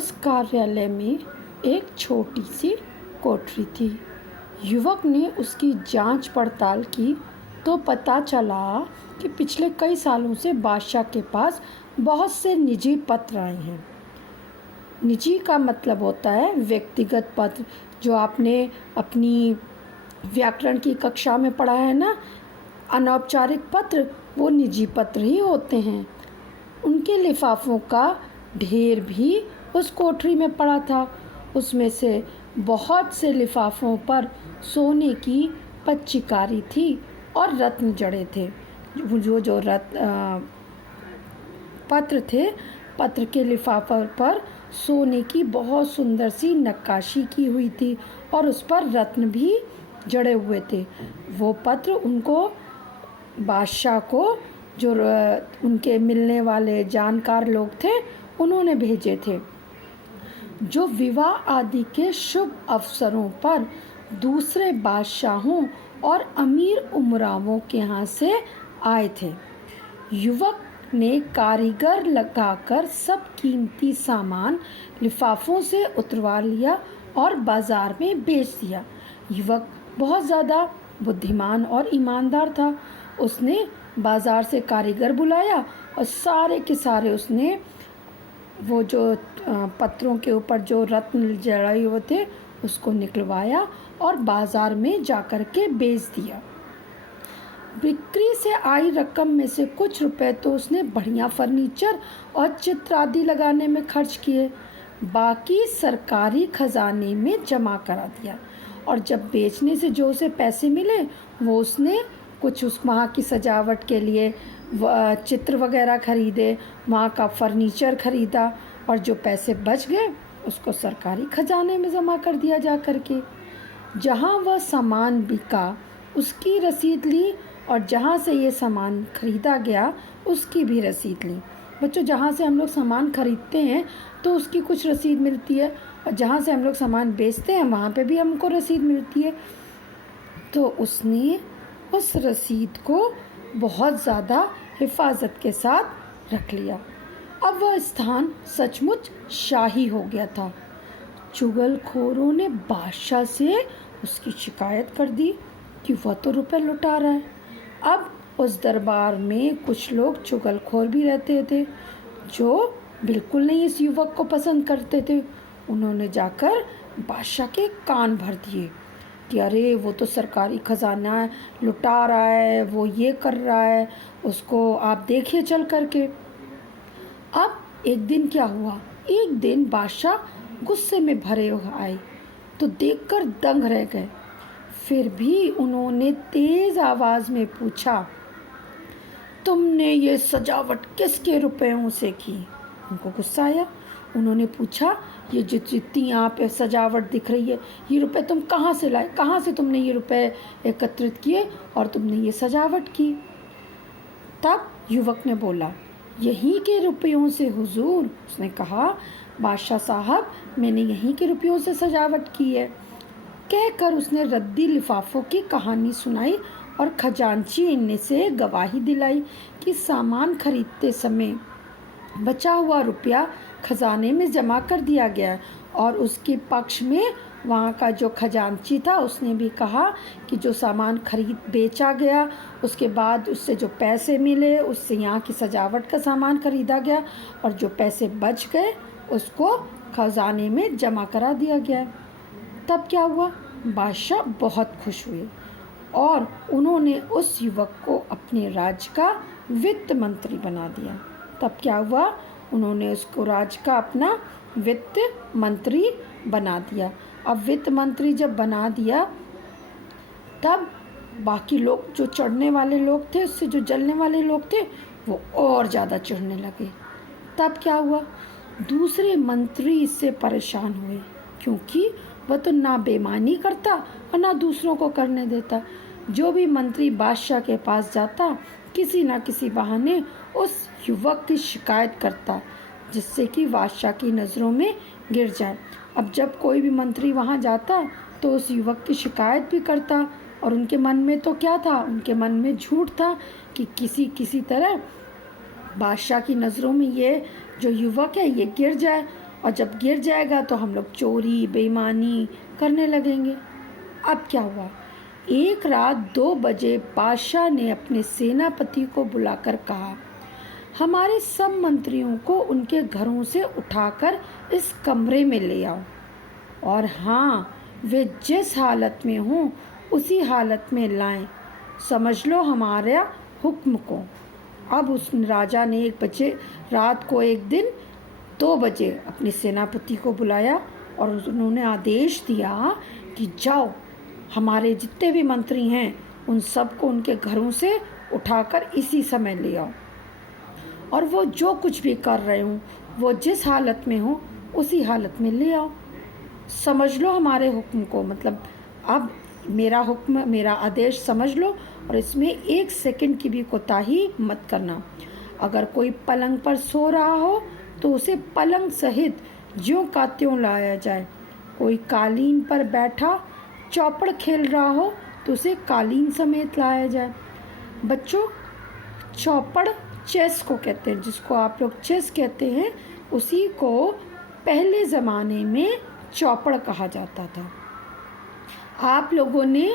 उस कार्यालय में एक छोटी सी कोठरी थी। युवक ने उसकी जांच पड़ताल की तो पता चला कि पिछले कई सालों से बादशाह के पास बहुत से निजी पत्र आए हैं। निजी का मतलब होता है व्यक्तिगत पत्र, जो आपने अपनी व्याकरण की कक्षा में पढ़ा है ना। अनौपचारिक पत्र वो निजी पत्र ही होते हैं। उनके लिफाफों का ढेर भी उस कोठरी में पड़ा था। उसमें से बहुत से लिफाफों पर सोने की पच्चीकारी थी और रत्न जड़े थे। जो पत्र थे, पत्र के लिफाफे पर सोने की बहुत सुंदर सी नक्काशी की हुई थी और उस पर रत्न भी जड़े हुए थे। वो पत्र उनको बादशाह को, जो उनके मिलने वाले जानकार लोग थे, उन्होंने भेजे थे, जो विवाह आदि के शुभ अवसरों पर दूसरे बादशाहों और अमीर उमरावों के यहाँ से आए थे। युवक ने कारीगर लगाकर सब कीमती सामान लिफाफों से उतरवा लिया और बाजार में बेच दिया। युवक बहुत ज़्यादा बुद्धिमान और ईमानदार था। उसने बाजार से कारीगर बुलाया और सारे के सारे उसने वो जो पत्रों के ऊपर जो रत्न जड़े हुए थे उसको निकलवाया और बाजार में जाकर के बेच दिया। बिक्री से आई रकम में से कुछ रुपए तो उसने बढ़िया फर्नीचर और चित्र आदि लगाने में खर्च किए, बाकी सरकारी खजाने में जमा करा दिया। और जब बेचने से जो उसे पैसे मिले वो उसने कुछ उस वहाँ की सजावट के लिए चित्र वगैरह खरीदे, वहाँ का फर्नीचर खरीदा, और जो पैसे बच गए उसको सरकारी खजाने में जमा कर दिया जा कर के। जहाँ वह सामान बिका उसकी रसीद ली और जहाँ से ये सामान खरीदा गया उसकी भी रसीद ली। बच्चों, जहाँ से हम लोग सामान खरीदते हैं तो उसकी कुछ रसीद मिलती है, और जहाँ से हम लोग सामान बेचते हैं वहाँ पे भी हमको रसीद मिलती है। तो उसने उस रसीद को बहुत ज़्यादा हिफाजत के साथ रख लिया। अब वह स्थान सचमुच शाही हो गया था। चुगलखोरों ने बादशाह से उसकी शिकायत कर दी कि वह तो रुपए लुटा रहा है। अब उस दरबार में कुछ लोग चुगलखोर भी रहते थे जो बिल्कुल नहीं इस युवक को पसंद करते थे। उन्होंने जाकर बादशाह के कान भर दिए कि अरे वो तो सरकारी खजाना लुटा रहा है, वो ये कर रहा है, उसको आप देखिए चल करके। अब एक दिन क्या हुआ, एक दिन बादशाह गुस्से में भरे हुए आए तो देखकर दंग रह गए। फिर भी उन्होंने तेज आवाज़ में पूछा, तुमने ये सजावट किसके रुपयों से की? उनको गुस्सा आया। उन्होंने पूछा, ये जितनी यहाँ पे सजावट दिख रही है, ये रुपए तुम कहाँ से लाए? कहाँ से तुमने ये रुपए एकत्रित किए और तुमने ये सजावट की? तब युवक ने बोला, यहीं के रुपयों से हुजूर। उसने कहा, बादशाह साहब, मैंने यहीं के रुपयों से सजावट की है। कहकर उसने रद्दी लिफाफों की कहानी सुनाई और खजांची इनने से गवाही दिलाई कि सामान खरीदते समय बचा हुआ रुपया खजाने में जमा कर दिया गया। और उसके पक्ष में वहाँ का जो खजांची था उसने भी कहा कि जो सामान खरीद बेचा गया उसके बाद उससे जो पैसे मिले उससे यहाँ की सजावट का सामान खरीदा गया, और जो पैसे बच गए उसको खजाने में जमा करा दिया गया। तब क्या हुआ, बादशाह बहुत खुश हुए और उन्होंने उस युवक को अपने राज्य का वित्त मंत्री बना दिया। तब क्या हुआ, उन्होंने उसको राज्य का अपना वित्त मंत्री बना दिया। अब वित्त मंत्री जब बना दिया तब बाकी लोग, जो चढ़ने वाले लोग थे, उससे जो जलने वाले लोग थे, वो और ज़्यादा चढ़ने लगे। तब क्या हुआ, दूसरे मंत्री इससे परेशान हुए क्योंकि वह तो ना बेईमानी करता और ना दूसरों को करने देता। जो भी मंत्री बादशाह के पास जाता किसी ना किसी बहाने उस युवक की शिकायत करता जिससे कि बादशाह की नज़रों में गिर जाए। अब जब कोई भी मंत्री वहाँ जाता तो उस युवक की शिकायत भी करता, और उनके मन में तो क्या था, उनके मन में झूठ था कि किसी तरह बादशाह की नज़रों में ये जो युवक है ये गिर जाए। और जब गिर जाएगा तो हम लोग चोरी बेईमानी करने लगेंगे। अब क्या हुआ, एक रात 2 बजे बादशाह ने अपने सेनापति को बुलाकर कहा, हमारे सब मंत्रियों को उनके घरों से उठाकर इस कमरे में ले आओ, और हाँ, वे जिस हालत में हों उसी हालत में लाएं। समझ लो हमारे हुक्म को। अब उस राजा ने 1 बजे रात को एक दिन 2 बजे अपने सेनापति को बुलाया और उन्होंने आदेश दिया कि जाओ, हमारे जितने भी मंत्री हैं उन सबको उनके घरों से उठाकर इसी समय ले आओ, और वो जो कुछ भी कर रहे हों, वो जिस हालत में हो उसी हालत में ले आओ। समझ लो हमारे हुक्म को, मतलब अब मेरा हुक्म, मेरा आदेश समझ लो, और इसमें 1 सेकंड की भी कोताही मत करना। अगर कोई पलंग पर सो रहा हो तो उसे पलंग सहित ज्यों का त्यों लाया जाए। कोई कालीन पर बैठा चौपड़ खेल रहा हो तो उसे कालीन समेत लाया जाए। बच्चों, चौपड़ चेस को कहते हैं, जिसको आप लोग चेस कहते हैं, उसी को पहले ज़माने में चौपड़ कहा जाता था। आप लोगों ने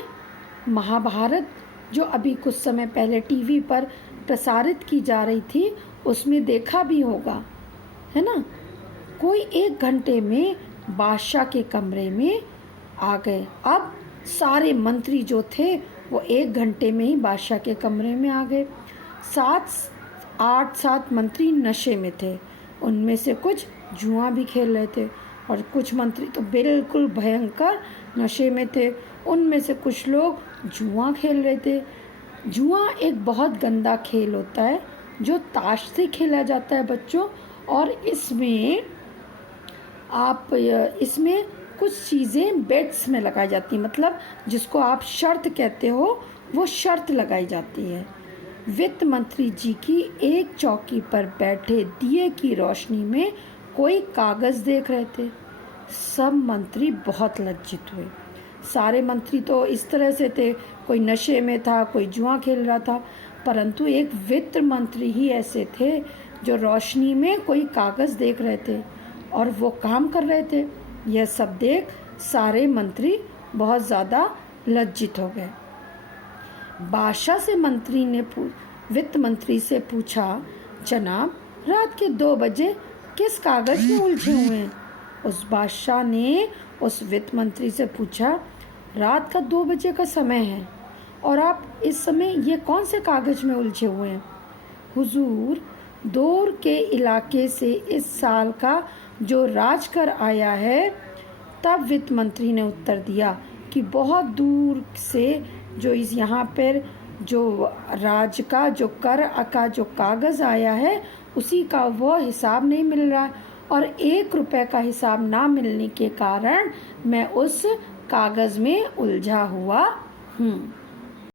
महाभारत, जो अभी कुछ समय पहले टीवी पर प्रसारित की जा रही थी, उसमें देखा भी होगा, है ना। कोई 1 घंटे में बादशाह के कमरे में आ गए। अब सारे मंत्री जो थे वो 1 घंटे में ही बादशाह के कमरे में आ गए। 8-7 मंत्री नशे में थे, उनमें से कुछ जुआ भी खेल रहे थे, और कुछ मंत्री तो बिल्कुल भयंकर नशे में थे। उनमें से कुछ लोग जुआ खेल रहे थे। जुआ एक बहुत गंदा खेल होता है जो ताश से खेला जाता है बच्चों, और इसमें कुछ चीज़ें बेट्स में लगाई जाती हैं, मतलब जिसको आप शर्त कहते हो, वो शर्त लगाई जाती है। वित्त मंत्री जी की एक चौकी पर बैठे दिए की रोशनी में कोई कागज़ देख रहे थे। सब मंत्री बहुत लज्जित हुए। सारे मंत्री तो इस तरह से थे, कोई नशे में था, कोई जुआ खेल रहा था, परंतु एक वित्त मंत्री ही ऐसे थे जो रोशनी में कोई कागज़ देख रहे थे और वो काम कर रहे थे। यह सब देख सारे मंत्री बहुत ज़्यादा लज्जित हो गए। बादशाह से मंत्री ने वित्त मंत्री से पूछा, जनाब, रात के 2 बजे किस कागज़ में उलझे हुए हैं? उस बादशाह ने उस वित्त मंत्री से पूछा, रात का 2 बजे का समय है और आप इस समय ये कौन से कागज़ में उलझे हुए हैं? हुजूर, दूर के इलाके से इस साल का जो राजकर आया है। तब वित्त मंत्री ने उत्तर दिया कि बहुत दूर से जो इस यहाँ पर जो राज का जो कर का जो कागज़ आया है, उसी का वो हिसाब नहीं मिल रहा, और 1 रुपए का हिसाब ना मिलने के कारण मैं उस कागज़ में उलझा हुआ हूँ।